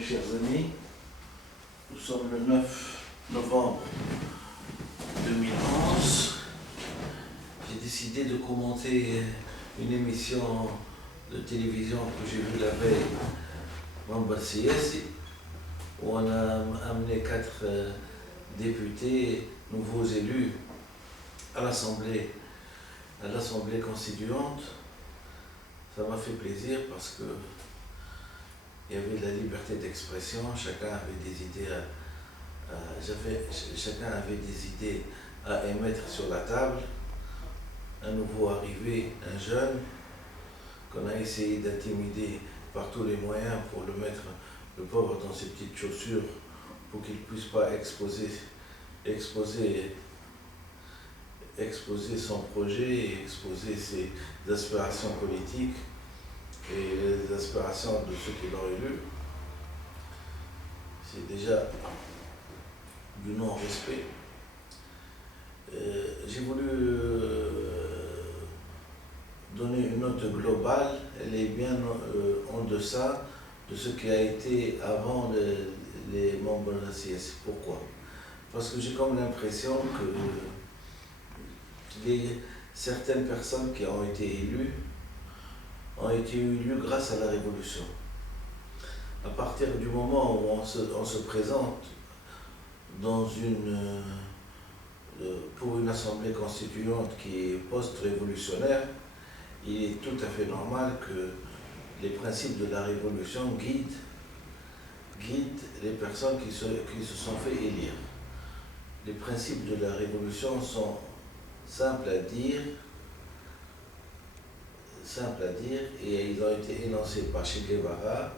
mes chers amis. Nous sommes le 9 novembre 2011. J'ai décidé de commenter une émission de télévision que j'ai vue la veille, Mamba CS, où on a amené 4 députés, nouveaux élus, à l'Assemblée constituante. Ça m'a fait plaisir parce que il y avait de la liberté d'expression, chacun avait des idées à émettre sur la table. Un nouveau arrivé, un jeune, qu'on a essayé d'intimider par tous les moyens pour le mettre, le pauvre, dans ses petites chaussures pour qu'il ne puisse pas exposer son projet et exposer ses aspirations politiques et les aspirations de ceux qui l'ont élu. C'est déjà du non-respect. J'ai voulu donner une note globale, elle est bien en deçà de ce qui a été avant les membres de la CS. Pourquoi? Parce que j'ai comme l'impression que certaines personnes qui ont été élues grâce à la Révolution. À partir du moment où on se présente pour une assemblée constituante qui est post-révolutionnaire, il est tout à fait normal que les principes de la Révolution guident les personnes qui se sont fait élire. Les principes de la Révolution sont simples à dire, et ils ont été énoncés par Che Guevara.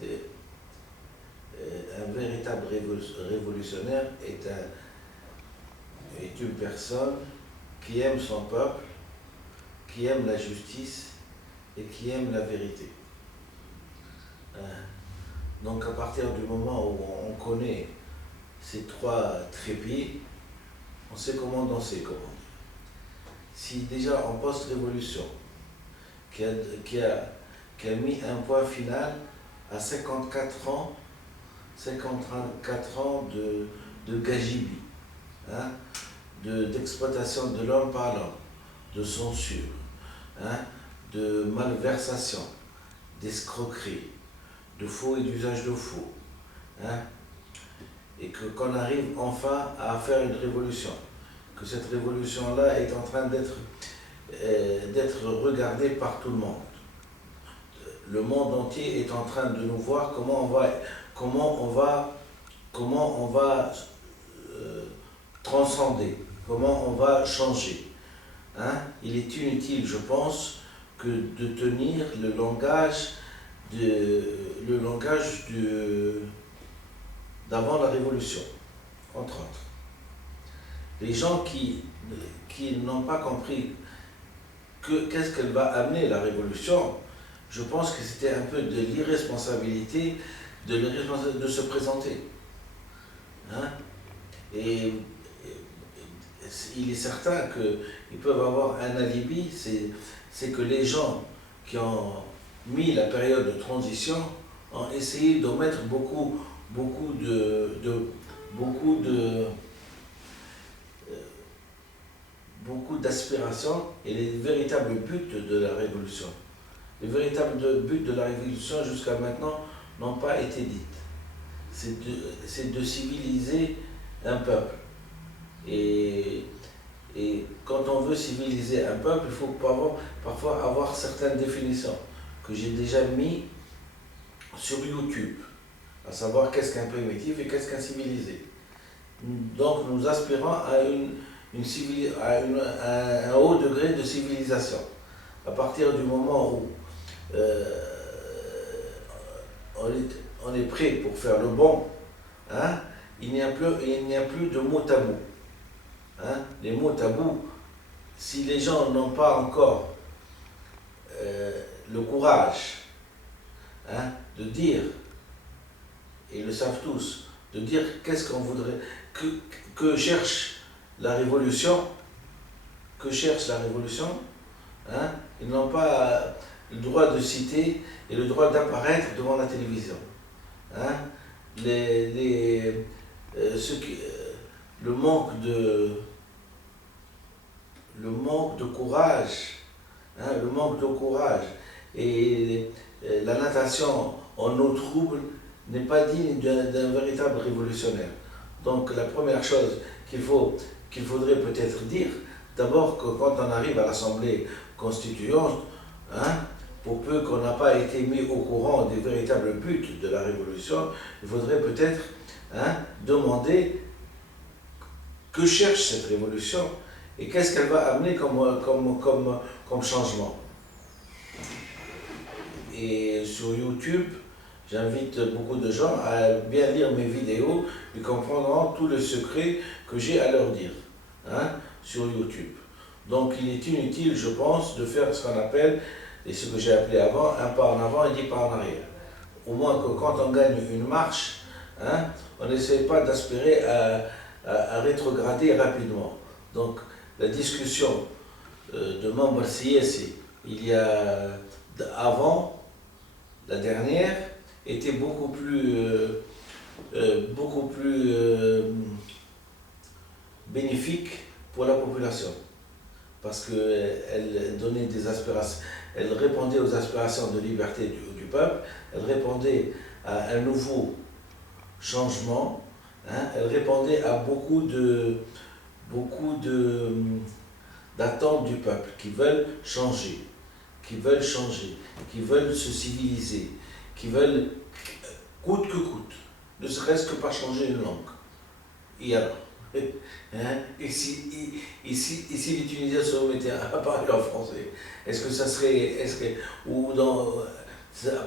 C'est un véritable révolutionnaire est une personne qui aime son peuple, qui aime la justice et qui aime la vérité. Donc à partir du moment où on connaît ces 3 trépieds, on sait comment danser, comment dire. Si déjà en post-révolution, qui a mis un point final à 54 ans de gajibi, d'exploitation de l'homme par l'homme, de censure, de malversation, d'escroquerie, de faux et d'usage de faux, et qu'on arrive enfin à faire une révolution, que cette révolution-là est en train d'être regardée par tout le monde. Le monde entier est en train de nous voir comment on va transcender, comment on va changer. Il est inutile, je pense, que de tenir le langage d'avant la Révolution, entre autres. Les gens qui n'ont pas compris qu'est-ce qu'elle va amener, la Révolution, je pense que c'était un peu de l'irresponsabilité de se présenter. Et il est certain qu'ils peuvent avoir un alibi, c'est que les gens qui ont mis la période de transition ont essayé d'omettre beaucoup d'aspirations et les véritables buts de la Révolution. Les véritables buts de la Révolution jusqu'à maintenant n'ont pas été dites. C'est de civiliser un peuple. Et quand on veut civiliser un peuple, il faut parfois avoir certaines définitions que j'ai déjà mis sur YouTube, à savoir qu'est-ce qu'un primitif et qu'est-ce qu'un civilisé. Donc nous aspirons à un haut degré de civilisation. À partir du moment où on est prêt pour faire le bon, il n'y a plus de mots tabous. Les mots tabous, si les gens n'ont pas encore le courage de dire, et ils le savent tous, de dire qu'est-ce qu'on voudrait, que cherche la révolution, ils n'ont pas le droit de citer et le droit d'apparaître devant la télévision. hein, le manque de courage, hein, le manque de courage et la natation en eau trouble n'est pas digne d'un véritable révolutionnaire. Donc la première chose qu'il faudrait peut-être dire, d'abord que quand on arrive à l'Assemblée constituante, hein, pour peu qu'on n'a pas été mis au courant des véritables buts de la révolution, il faudrait peut-être, hein, demander que cherche cette révolution et qu'est-ce qu'elle va amener comme changement. Et sur YouTube, j'invite beaucoup de gens à bien lire mes vidéos, ils comprendront tout le secret que j'ai à leur dire, hein, sur YouTube. Donc il est inutile, je pense, de faire ce qu'on appelle, et ce que j'ai appelé avant, un pas en avant et 10 pas en arrière. Au moins que quand on gagne une marche, hein, on n'essaie pas d'aspirer à rétrograder rapidement. Donc la discussion de Mame Siyasi, il y a avant, la dernière, était beaucoup plus bénéfique pour la population. Parce qu'elle donnait des aspirations, elle répondait aux aspirations de liberté du peuple, elle répondait à un nouveau changement, hein, elle répondait à beaucoup d'attentes du peuple qui veulent changer, qui veulent se civiliser, qui veulent coûte que coûte, ne serait-ce que pas changer une langue. Et alors, hein, et si les Tunisiens se remettaient à parler en français, est-ce que ça serait,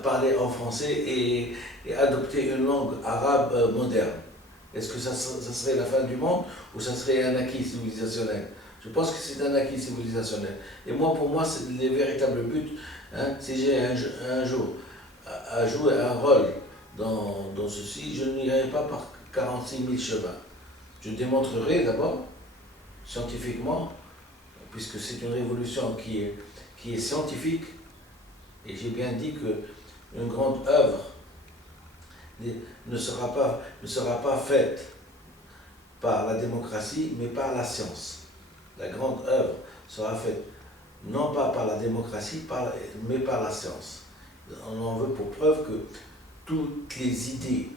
parler en français et adopter une langue arabe moderne, est-ce que ça serait la fin du monde ou ça serait un acquis civilisationnel? Je pense que c'est un acquis civilisationnel. Et moi, pour moi, c'est les véritables buts. Hein, si j'ai un jour à jouer un rôle dans ceci, je n'irai pas par 46 000 chemins. Je démontrerai d'abord, scientifiquement, puisque c'est une révolution qui est scientifique, et j'ai bien dit qu'une grande œuvre ne sera pas faite par la démocratie, mais par la science. La grande œuvre sera faite non pas par la démocratie, mais par la science. On en veut pour preuve que toutes les idées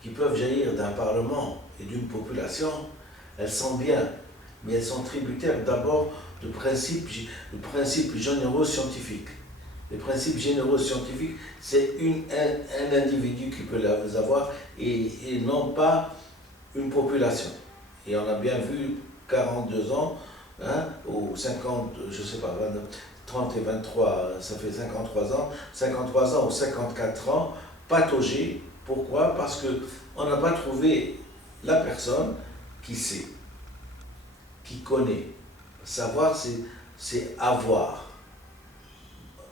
qui peuvent jaillir d'un parlement et d'une population, elles sont bien, mais elles sont tributaires d'abord de principes généraux scientifiques. Les principes généraux scientifiques, c'est un individu qui peut les avoir et non pas une population. Et on a bien vu 42 ans, hein, ou 50, je sais pas, 30 et 23, ça fait 53 ans, 53 ans ou 54 ans, patauger. Pourquoi? Parce qu'on n'a pas trouvé la personne qui sait, qui connaît. Savoir, c'est avoir.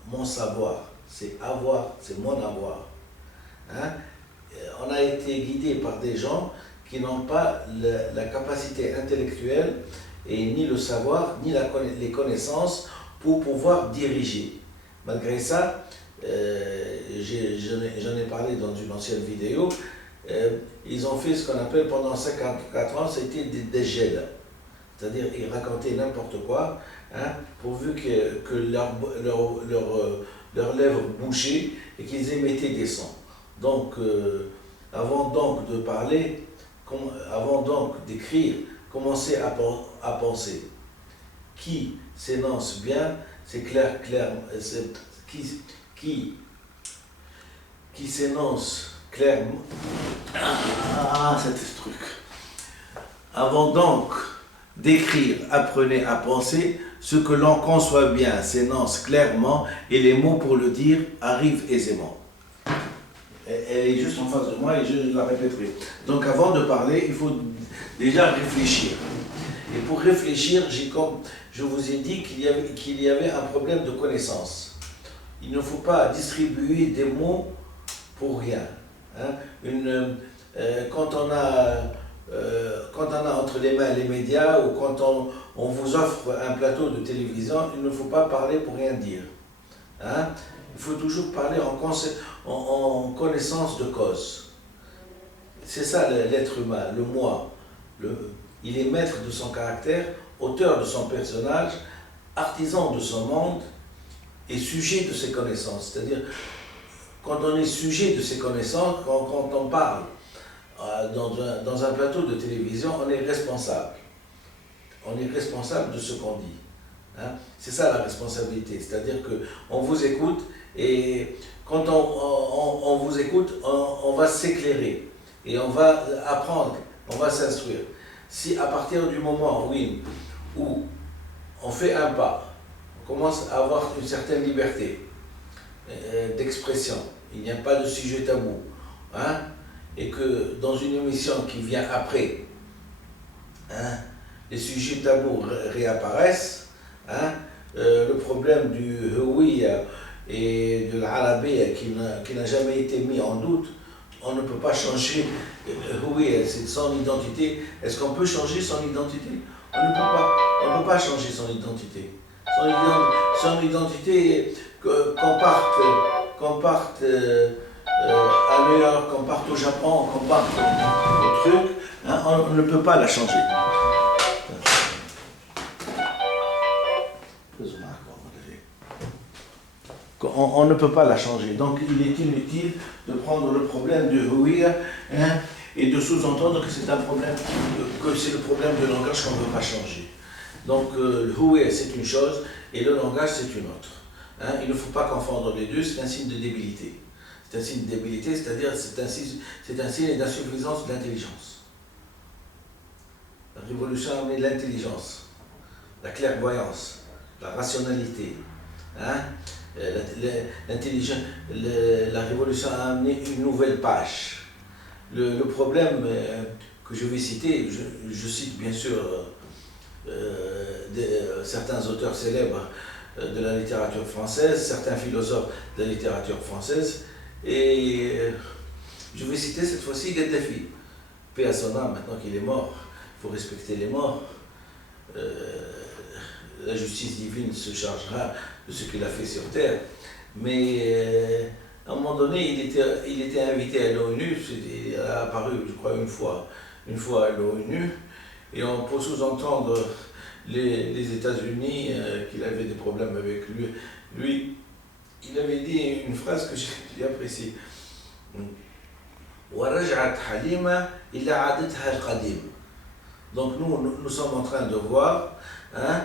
Mon savoir, c'est avoir, c'est mon avoir. Hein? On a été guidé par des gens qui n'ont pas la capacité intellectuelle et ni le savoir, ni les connaissances pour pouvoir diriger. Malgré ça, j'en ai parlé dans une ancienne vidéo, ils ont fait ce qu'on appelle pendant 54 ans, c'était des gels. C'est-à-dire ils racontaient n'importe quoi, hein, pourvu que leurs lèvres bougeaient et qu'ils émettaient des sons. Donc, avant donc de parler, avant donc d'écrire, commencez à penser. Qui s'énonce bien, c'est clair, qui s'énonce clairement. C'est ce truc. Avant donc d'écrire, apprenez à penser, ce que l'on conçoit bien s'énonce clairement et les mots pour le dire arrivent aisément. Elle est juste en face de moi et je la répéterai. Donc avant de parler, il faut déjà réfléchir. Et pour réfléchir, je vous ai dit qu'il y avait un problème de connaissance. Il ne faut pas distribuer des mots pour rien. Hein. Quand on a entre les mains les médias ou quand on vous offre un plateau de télévision, il ne faut pas parler pour rien dire. Hein. Il faut toujours parler en connaissance de cause. C'est ça l'être humain, le moi. Il est maître de son caractère, auteur de son personnage, artisan de son monde et sujet de ses connaissances. C'est-à-dire, quand on est sujet de ses connaissances, quand on parle dans un plateau de télévision, on est responsable. On est responsable de ce qu'on dit. Hein? C'est ça la responsabilité. C'est-à-dire qu'on vous écoute et quand on vous écoute, on va s'éclairer et on va apprendre, on va s'instruire. Si à partir du moment, oui, où on fait un pas, on commence à avoir une certaine liberté d'expression, il n'y a pas de sujet tabou, hein, et que dans une émission qui vient après, hein, les sujets tabous réapparaissent, hein, le problème du Houïa et de l'Arabie qui n'a jamais été mis en doute, on ne peut pas changer. Houïa, c'est son identité. Est-ce qu'on peut changer son identité? On ne peut pas changer son identité. Son identité, qu'on parte à New York, qu'on parte au Japon, qu'on parte au truc, hein, on ne peut pas la changer. On ne peut pas la changer. Donc il est inutile de prendre le problème de Houïa, hein, et de sous-entendre que c'est un problème, que c'est le problème de langage qu'on ne peut pas changer. Donc le Houïa c'est une chose et le langage c'est une autre. Hein, il ne faut pas confondre les deux, c'est un signe de débilité. C'est un signe de débilité, c'est-à-dire c'est un signe d'insuffisance de l'intelligence. La révolution a amené de l'intelligence, la clairvoyance, la rationalité. Hein, la révolution a amené une nouvelle page. Le problème que je vais citer, je cite bien sûr certains auteurs célèbres de la littérature française, certains philosophes de la littérature française, et je vais citer cette fois-ci Gaddafi. Paix à son âme, maintenant qu'il est mort, il faut respecter les morts. La justice divine se chargera de ce qu'il a fait sur Terre. Mais à un moment donné, il était invité à l'ONU, il a apparu, je crois, une fois à l'ONU, et on peut sous-entendre les États-Unis qu'il avait des problèmes avec lui. Lui, il avait dit une phrase que j'ai appréciée. Donc nous sommes en train de voir, hein,